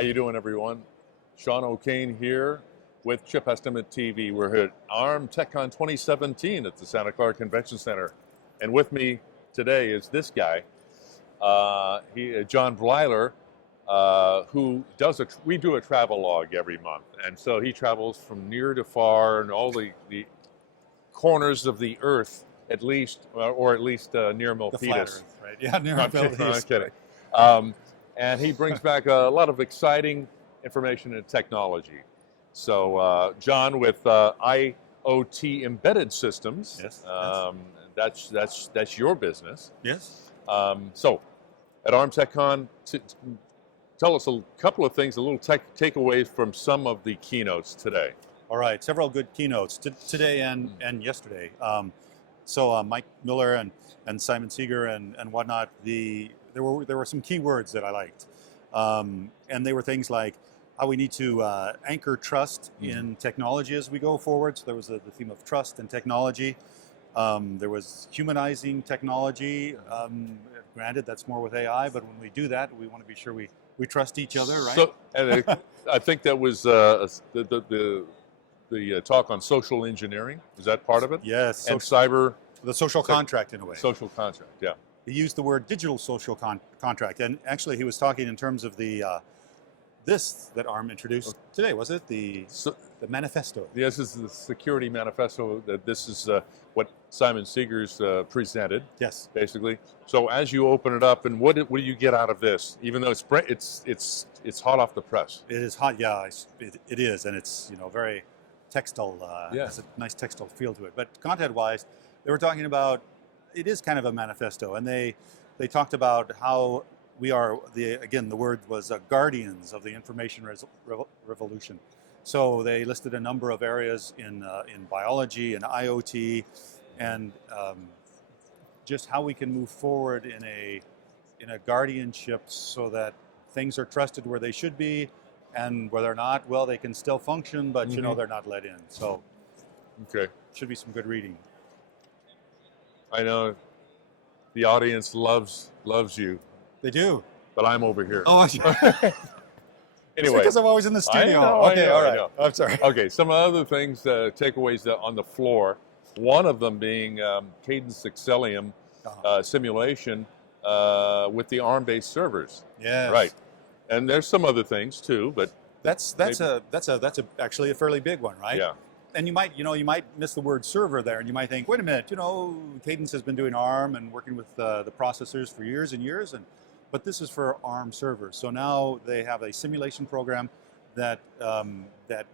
How you doing, everyone? Sean O'Kane here with Chip Estimate TV. We're here at ARM TechCon 2017 at the Santa Clara Convention Center. And with me today is this guy, John Blyler, who does we do a travel log every month. And so he travels from near to far and all the corners of the earth, at least, or at least near Milpitas. The flat Earth, right? Yeah, near I'm Milpitas. kidding. And he brings back a lot of exciting information and technology. So, John, with IoT embedded systems, Yes, that's your business. Yes. So, at ARM TechCon, tell us a couple of things, a little takeaways from some of the keynotes today. All right, several good keynotes today and yesterday. So Mike Miller and Simon Seeger and whatnot. There were some key words that I liked, and they were things like how we need to anchor trust in technology as we go forward. So there was the theme of trust and technology. There was humanizing technology. Granted, that's more with AI, but when we do that, we want to be sure we trust each other, right? So, and I think that was the talk on social engineering. Is that part of it? Yes. And cyber. The social contract, in a way. Social contract, yeah. He used the word digital social contract, and actually he was talking in terms of the this that ARM introduced today. Was it the Manifesto? Yes, this is the security manifesto. This is what Simon Seeger's presented. Yes, basically. So as you open it up, and what do you get out of this? Even though it's hot off the press. it is hot. Yeah, it is, and it's very textile. Yeah. Has a nice textile feel to it. But content-wise, they were talking about it is kind of a manifesto, and they talked about how we are the word was guardians of the information revolution. So they listed a number of areas in biology and IoT, and just how we can move forward in a guardianship so that things are trusted where they should be, and where they're not, well, they can still function, but they're not let in. So okay, should be some good reading. I know the audience loves you. They do. But I'm over here. Oh, anyway, because I'm always in the studio. I know, all right. I'm sorry. Okay, some other things, takeaways on the floor. One of them being Cadence Excellium simulation with the ARM-based servers. Yeah. Right. And there's some other things too, but that's actually a fairly big one, right? Yeah. And you might miss the word server there, and you might think, wait a minute, Cadence has been doing ARM and working with the processors for years and years, but this is for ARM servers. So now they have a simulation program that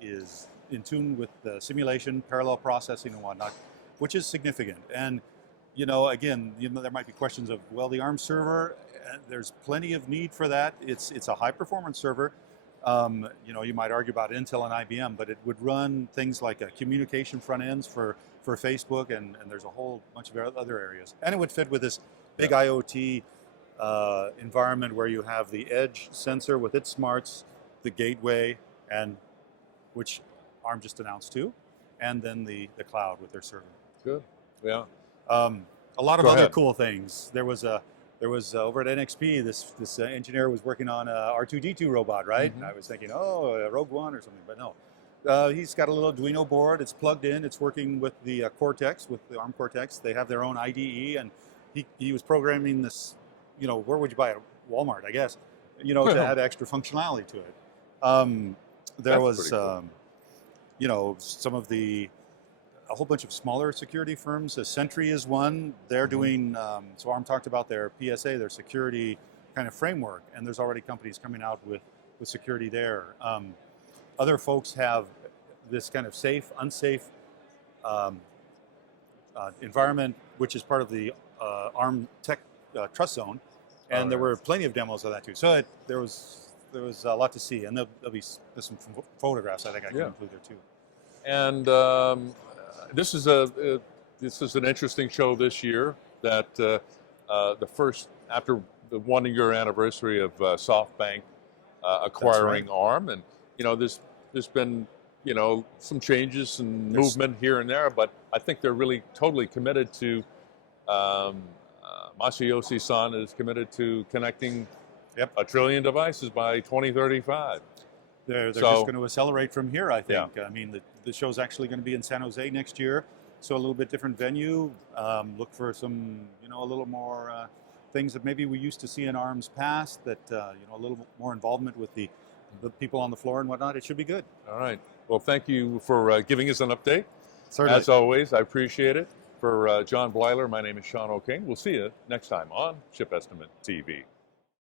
is in tune with the simulation, parallel processing, and whatnot, which is significant. And again, there might be questions of, well, the ARM server, there's plenty of need for that. It's a high performance server. You might argue about Intel and IBM, but it would run things like communication front ends for Facebook, and there's a whole bunch of other areas. And it would fit with this big IoT environment where you have the edge sensor with its smarts, the gateway, and which ARM just announced too, and then the cloud with their server. Good. Yeah. A lot of other cool things. There was over at NXP, this engineer was working on a R2-D2 robot, right? And I was thinking, a Rogue One or something, but no. He's got a little Arduino board. It's plugged in. It's working with the Cortex, with the ARM Cortex. They have their own IDE, and he was programming this. Where would you buy it? Walmart, I guess. To add extra functionality to it. There was, cool. Some of a whole bunch of smaller security firms. Sentry is one. They're doing, so ARM talked about their PSA, their security kind of framework, and there's already companies coming out with security there. Other folks have this kind of safe, unsafe environment, which is part of the ARM Tech Trust Zone, and there were plenty of demos of that too. So there was a lot to see, and there's some photographs I think I can include there too. And this is an interesting show this year. That the first after the 1-year anniversary of SoftBank acquiring ARM, and there's been some changes and movement here and there, but I think they're really totally committed to. Masayoshi-san is committed to connecting Yep. 1 trillion devices by 2035. They're So- just going to accelerate from here, I think. Yeah. I mean, the show's actually going to be in San Jose next year, so a little bit different venue. Look for some, a little more things that maybe we used to see in ARM's past. That a little more involvement with the people on the floor and whatnot. It should be good. All right. Well, thank you for giving us an update. Certainly. As always, I appreciate it. For John Blyler, my name is Sean O'King. We'll see you next time on Chip Estimate TV.